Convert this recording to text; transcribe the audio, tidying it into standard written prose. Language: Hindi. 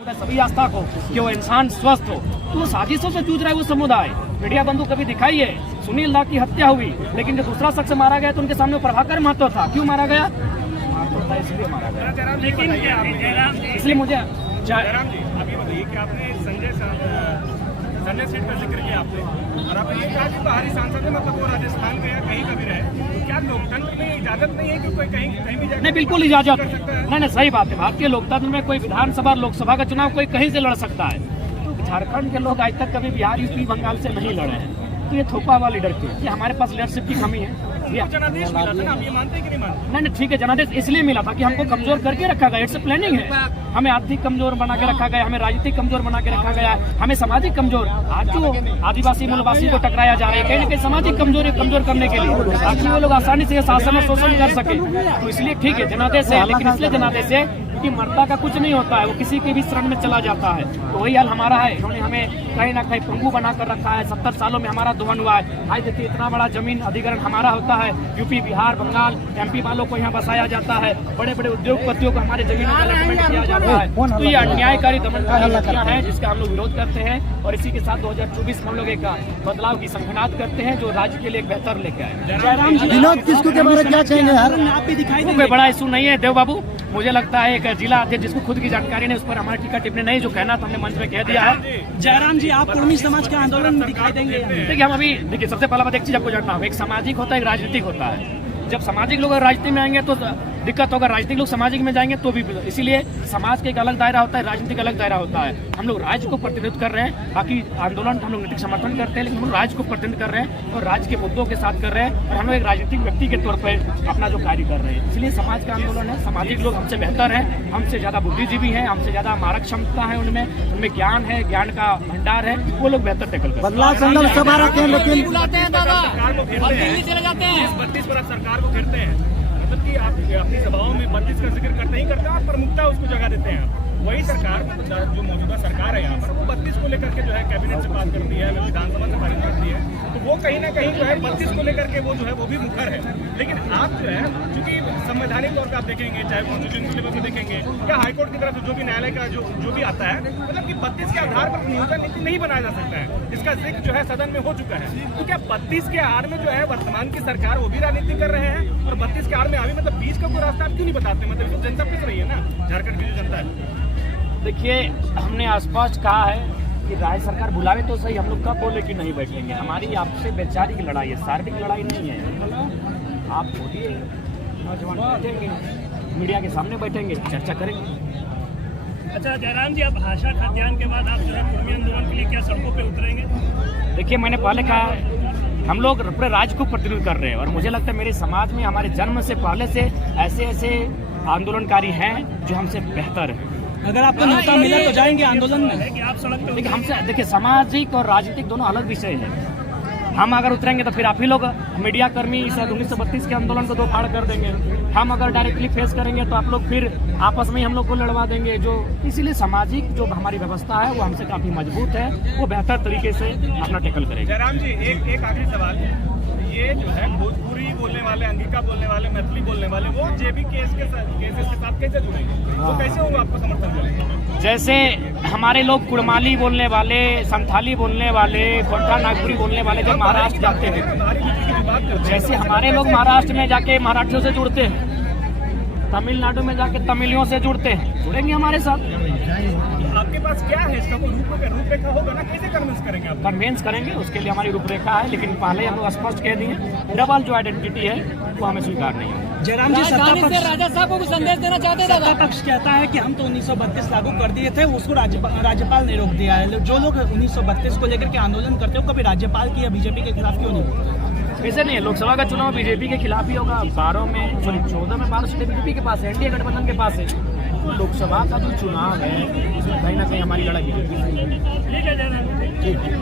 सभी आस्था को कि वो इंसान स्वस्थ हो, तो वो साजिशों से जूझ रहा है वो समुदाय। मीडिया बंधु कभी दिखाई है सुनील दा की हत्या हुई, लेकिन जो दूसरा शख्स मारा गया तो उनके सामने प्रभाकर महतो था। क्यों मारा गया? इसलिए मारा गया। लेकिन इसलिए मुझे जयराम जी अभी बताइए कि आपने संजय सेठ का जिक्र किया आपने, और आपने ये कहा कि बाहरी सांसद है, मतलब वो राजस्थान में या कहीं का भी रहे, तो क्या लोकतंत्र में इजाजत नहीं है कि कोई कहीं भी जाकर? नहीं, बिल्कुल इजाजत नहीं, सही बात है। भारतीय लोकतंत्र में कोई विधानसभा लोकसभा का चुनाव कोई कहीं से लड़ सकता है। तो झारखंड के लोग आज तक कभी बिहार यूपी बंगाल से नहीं लड़े हैं, तो ये थोपा हुआ लीडर की कि हमारे पास लीडरशिप की कमी है। जनादेश मिला था ना, आप ये मानते हैं कि नहीं मानते? नहीं, ठीक है, जनादेश इसलिए मिला था कि हमको कमजोर करके रखा गया। इट्स प्लानिंग है। हमें आर्थिक कमजोर बना के रखा गया, हमें राजनीतिक कमजोर बना के रखा गया, हमें सामाजिक कमजोर। आज जो आदिवासी मूलवासी को टकराया जा रहा है, कहीं ना कहीं सामाजिक कमजोरी कमजोर करने के लिए, ताकि वो लोग आसानी से शासन और शोषण कर सके। तो इसलिए ठीक है जनादेश है, लेकिन इसलिए जनादेश है कि मर्दा का कुछ नहीं होता है, वो किसी के भी शरण में चला जाता है। तो वही हाल हमारा है। इन्होंने हमें कहीं ना कहीं पंगु बनाकर रखा है। 70 सालों में हमारा दोहन हुआ है। आज देखिए इतना बड़ा जमीन अधिग्रहण हमारा होता है, यूपी बिहार बंगाल एमपी वालों को यहाँ बसाया जाता है, बड़े बड़े उद्योगपतियों को हमारे जमीनों का अलॉटमेंट किया जाता है। तो ये अन्यायकारी दमनकारी नीतियां हैं जिसका हम लोग विरोध करते हैं, और इसी के साथ 2024 में हम लोग एक बदलाव की संगठनात करते हैं जो राज्य के लिए एक बेहतर लेके आए। जयराम जी विनोद किसको के बारे में क्या कहेंगे? हर आप भी दिखाई कोई बड़ा इशू नहीं है देव बाबू। मुझे लगता है एक जिला अध्यक्ष जिसको खुद की जानकारी नहीं, उस पर हमारा टीका टिप्पणी नहीं, जो कहना था हमने मंच में कह दिया है। जयराम जी आप कुर्मी समाज के आंदोलन में दिखाई देंगे? देखिए हम अभी देखिए सबसे पहला बात एक चीज आपको जानना होगा, एक सामाजिक होता है एक राजनीतिक होता है। जब सामाजिक लोग राजनीति में आएंगे तो दिक्कत होगा, राजनीतिक लोग सामाजिक में जाएंगे तो भी। इसीलिए समाज का एक अलग दायरा होता है, राजनीतिक अलग दायरा होता है। हम लोग राज्य को प्रतिनिधित्व कर रहे हैं, बाकी आंदोलन हम लोग नैतिक समर्थन करते हैं, लेकिन हम लोग राज्य को प्रतिनिधित्व कर रहे हैं और राज्य के मुद्दों के साथ कर रहे हैं, और हम लोग एक राजनीतिक व्यक्ति के तौर पर अपना जो कार्य कर रहे हैं। इसलिए समाज का आंदोलन है। सामाजिक लोग हमसे बेहतर हैं, हमसे ज्यादा बुद्धिजीवी हैं, हमसे ज्यादा मारक क्षमता है, उनमें ज्ञान है, ज्ञान का भंडार है, वो लोग बेहतर टैकल करते हैं। बदलाव संदर्भ सभा रखते हैं, लेकिन बत्तीस पर आप सरकार को घेरते हैं, मतलब कि आप अपनी सभाओं में 32 का जिक्र करते ही करते हैं, आप प्रमुखता उसको जगह देते हैं। वही सरकार जो मौजूदा सरकार है यहाँ पर, वो 32 को लेकर के जो है कैबिनेट से बात करती है, विधानसभा से पारित करती है, तो वो कहीं ना कहीं जो है 32 को लेकर के वो जो है वो भी मुखर है। लेकिन आप जो है चूंकि संवैधानिक तौर पर आप देखेंगे, चाहे कॉन्स्टिट्यूशन के लेवल पर देखेंगे या हाईकोर्ट की तरफ से जो भी न्यायालय का जो भी आता है, मतलब कि 32 के आधार पर नियोजन नीति नहीं बनाया जा सकता है। इसका जिक्र जो है सदन में हो चुका है। तो क्या 32 के आड़ में जो है वर्तमान की सरकार वो भी राजनीति कर रहे हैं, और 32 के आड़ में अभी मतलब बीच का कोई रास्ता आप क्यों नहीं बताते? मतलब तो जनता पिस रही है ना, झारखंड की जो जनता है। देखिए हमने स्पष्ट कहा है कि राज्य सरकार बुलावे तो सही, हम लोग कब बोले कि नहीं बैठेंगे। हमारी आपसे वैचारिक लड़ाई है, शारीरिक लड़ाई नहीं है। आप बोलिए, नौजवान बैठेंगे, मीडिया के सामने बैठेंगे, चर्चा करेंगे। अच्छा जयराम जी, अब भाषा खाद्यान्न के बाद आप जो है कुर्मी आंदोलन के लिए क्या सड़कों पे उतरेंगे? देखिए मैंने पहले कहा हम लोग पूरे राज्य को प्रतिनिधित्व कर रहे हैं, और मुझे लगता है मेरे समाज में हमारे जन्म से पहले से ऐसे आंदोलनकारी हैं जो हमसे बेहतर है। अगर आपको न्योता मिला तो जाएंगे आंदोलन में कि आप सड़क पे देखिए हमसे, देखिए सामाजिक और राजनीतिक दोनों अलग विषय है। हम अगर उतरेंगे तो फिर आप ही लोग मीडिया कर्मी इस 1932 के आंदोलन को दो फाड़ कर देंगे। हम अगर डायरेक्टली फेस करेंगे तो आप लोग फिर आपस में हम लोग को लड़वा देंगे। जो इसीलिए सामाजिक जो हमारी व्यवस्था है वो हमसे काफी मजबूत है, वो बेहतर तरीके से अपना टैकल करेगा। जयराम जी एक आखिरी सवाल, ये जो है भोजपुरी बोलने वाले, अंगिका बोलने वाले, मैथिली बोलने वाले, वो जेबी केसेस के साथ कैसे जुड़ेंगे? तो कैसे होगा आपको समर्थन करेंगे? जैसे हमारे लोग कुड़माली बोलने वाले, संथाली बोलने वाले, कोटा नागपुरी बोलने वाले जब महाराष्ट्र जाते हैं, जैसे हमारे लोग महाराष्ट्र में जाके मराठियों से जुड़ते हैं, तमिलनाडु में जाके तमिलियों से जुड़ते हैं, जुड़ेंगे हमारे साथ। आपके पास क्या है इसका कोई रूपरेखा होगा ना? कैसे कन्विंस करेंगे आप? कन्वेंस करेंगे, उसके लिए हमारी रूपरेखा है, लेकिन पहले हम लोग स्पष्ट कह दिए डबल जो आइडेंटिटी है वो हमें स्वीकार नहीं है। जयराम जी सत्ता पक्ष राजा साहब को संदेश देना चाहते हैं? सत्ता पक्ष कहता है कि हम तो 1932 लागू कर दिए थे, उसको राज्यपाल ने रोक दिया है। जो लोग 1932 को लेकर के आंदोलन करते हो, कभी राज्यपाल की या बीजेपी के खिलाफ क्यों नहीं? ऐसे नहीं है, लोकसभा का चुनाव बीजेपी के खिलाफ ही होगा। 14 में 12 सीटें बीजेपी के पास है, एनडीए गठबंधन के पास है। तो लोकसभा का जो चुनाव है उसमें कहीं ना कहीं हमारी लड़ाई बीजेपी से। ठीक है।